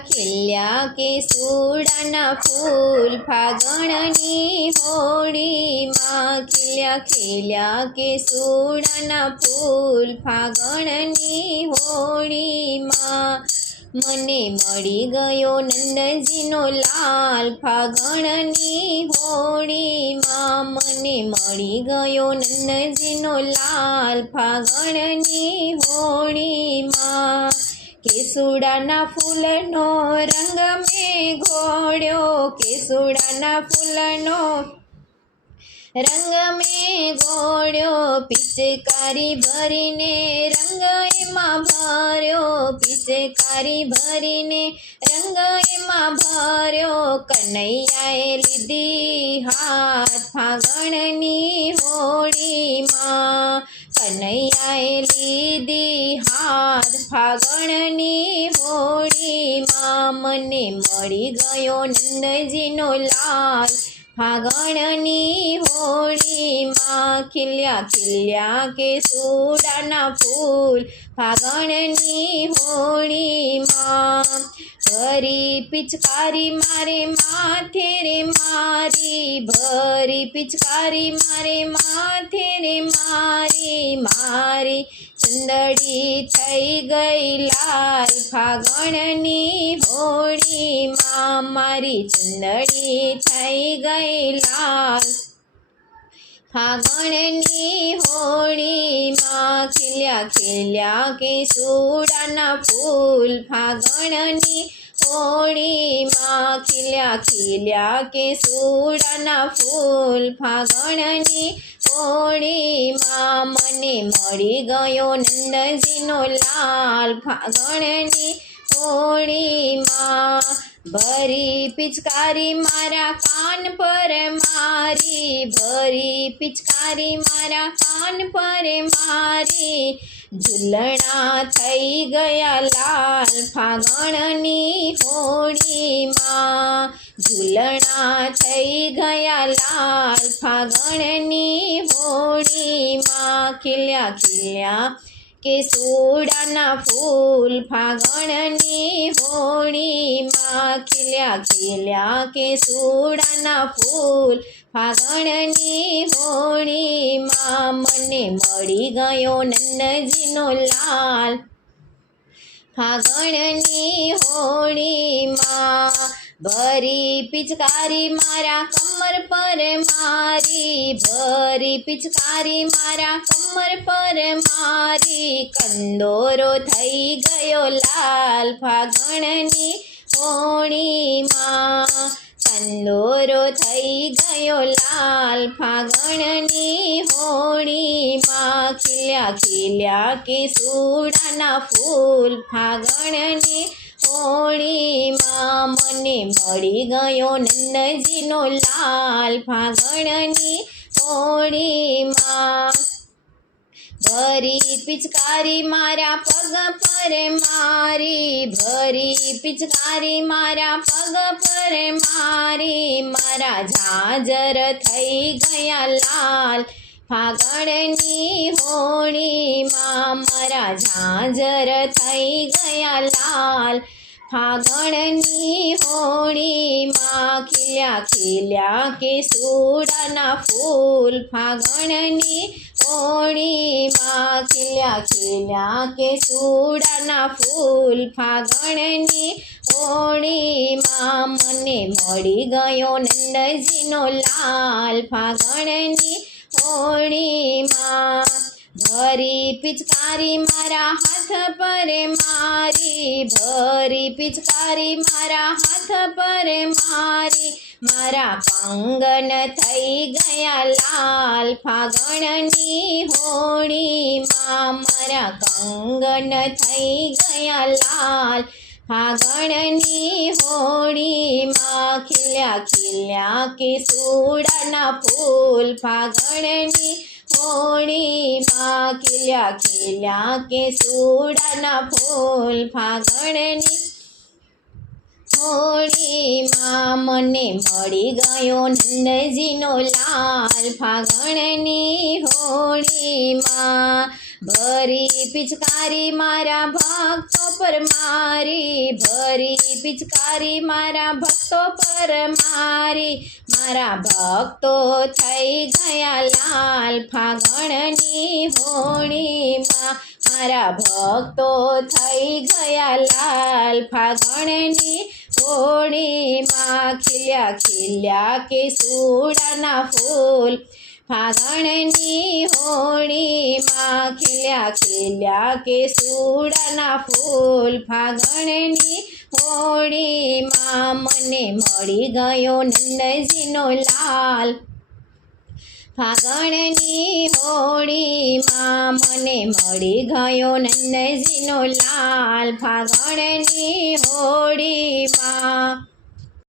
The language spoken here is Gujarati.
ખીલ્યા કેસુડાના ફૂલ ફાગણની હોળીમાં ખીલ્યા કેસુડાના ફૂલ ફાગણની હોળીમાં મને મળી ગયો નંદજીનો લાલ ફાગણની હોળીમાં મને મળી ગયો નંદજીનો લાલ ફાગણની હોળીમાં કેસુડાના ફૂલનો રંગ મેં ઘોળ્યો કેસુડાના ફૂલનો રંગ મેં ઘોળ્યો પિચકારી ભરીને રંગ એમાં ભર્યો પિચકારી ભરીને રંગ એમાં ભર્યો કનૈયાએ લીધી હાથ ફાગણની હોળીમાં કનૈયાએ લીધી હાથ ફાગણની હોળીમાં મને મળી ગયો નંદજીનો લાલ ફાગણની હોળીમાં ખીલ્યા કેસુડાના ફૂલ ફાગણની હોળીમાં ભરી પિચકારી મારે માથે રે મારી ભરી પિચકારી મારે માથે રે મારી ચંદડી થઈ ગઈ લાલ ફાગણની હોળીમાં મારી ચંદડી થઈ ગઈ લાલ ફાગણની હોળીમાં ખીલ્યા કેસુડાના ફૂલ ફાગણની હોળીમાં ખીલ્યા કેસુડાના ફૂલ ફાગણની હોળીમાં મને મળી ગયો નંદજીનો લાલ ફાગણની હોળીમાં ભરી પિચકારી મારા કાન પર મારી ભરી પિચકારી મારા કાન પર મારી ઝૂલણા થઈ ગયા લાલ ફાગણની હોળીમાં ઝૂલણા થઈ ગયા લાલ ફાગણની હોળીમાં ખીલ્યા કેસુડાના ફૂલ ફાગણની હોળીમાં ખીલ્યા કેસુડાના ફૂલ ફાગણની હોળીમાં મને મળી ગયો નંદજીનો લાલ ફાગણની હોળીમાં ભરી પિચકારી મારા કમર પર મારી ભરી પિચકારી મારા કમર પર મારી કંદોરો થઈ ગયો લાલ ફાગણની હોળીમાં કંદોરો થઈ ગયો લાલ ફાગણની હોળીમાં ખીલ્યા કેસુડાના ફૂલ ફાગણની હોળીમાં મને મળી ગયો નંદજીનો લાલ ફાગણની હોળીમાં ભરી પિચકારી મારા પગ પર મારી ભરી પિચકારી મારા પગ પર મારી મારા ઝાંઝર થઈ ગયા લાલ ફાગણની હોળીમાં મારા ઝાંઝર થઈ ગયા લાલ ફાગણની હોળીમાં ખીલ્યા કેસુડાના ફૂલ ફાગણની હોળીમાં ખીલ્યા કેસુડાના ફૂલ ફાગણની હોળીમાં મને મળી ગયો નંદજીનો લાલ ફાગણની હોળીમાં ભરી પિચકારી મારા હાથ પર મારી ભરી પિચકારી મારા હાથ પર મારી મારા કંગન થઈ ગયા લાલ ફાગણની હોળીમાં મારા કંગન થઈ ગયા લાલ ફાગણની હોળીમાં ખીલ્યા કેસુડાના ફૂલ ફાગણની હોળીમાં ખીલ્યા કેસુડાના ફૂલ ફાગણની હોળીમાં મને મળી ગયો નંદજીનો લાલ ફાગણની હોળીમાં ભરી પિચકારી મારા ભક્તો પર મારી, ભરી પિચકારી મારા ભક્તો પર મારી. મારા ભક્તો થઈ ગયા લાલ ફાગણની હોળીમાં. મારા ભક્તો થઈ ગયા લાલ ફાગણની હોળીમાં. ખીલ્યા ખીલ્યા કેસુડાના ફૂલ ફાગણની હોળીમાં. ખીલ્યા ખીલ્યા કેસુડાના ફૂલ ફાગણની હોળીમાં. મને મળી ગયો નંદજીનો લાલ ફાગણની હોળીમાં. મને મળી ગયો નંદજીનો લાલ ફાગણની હોળીમાં.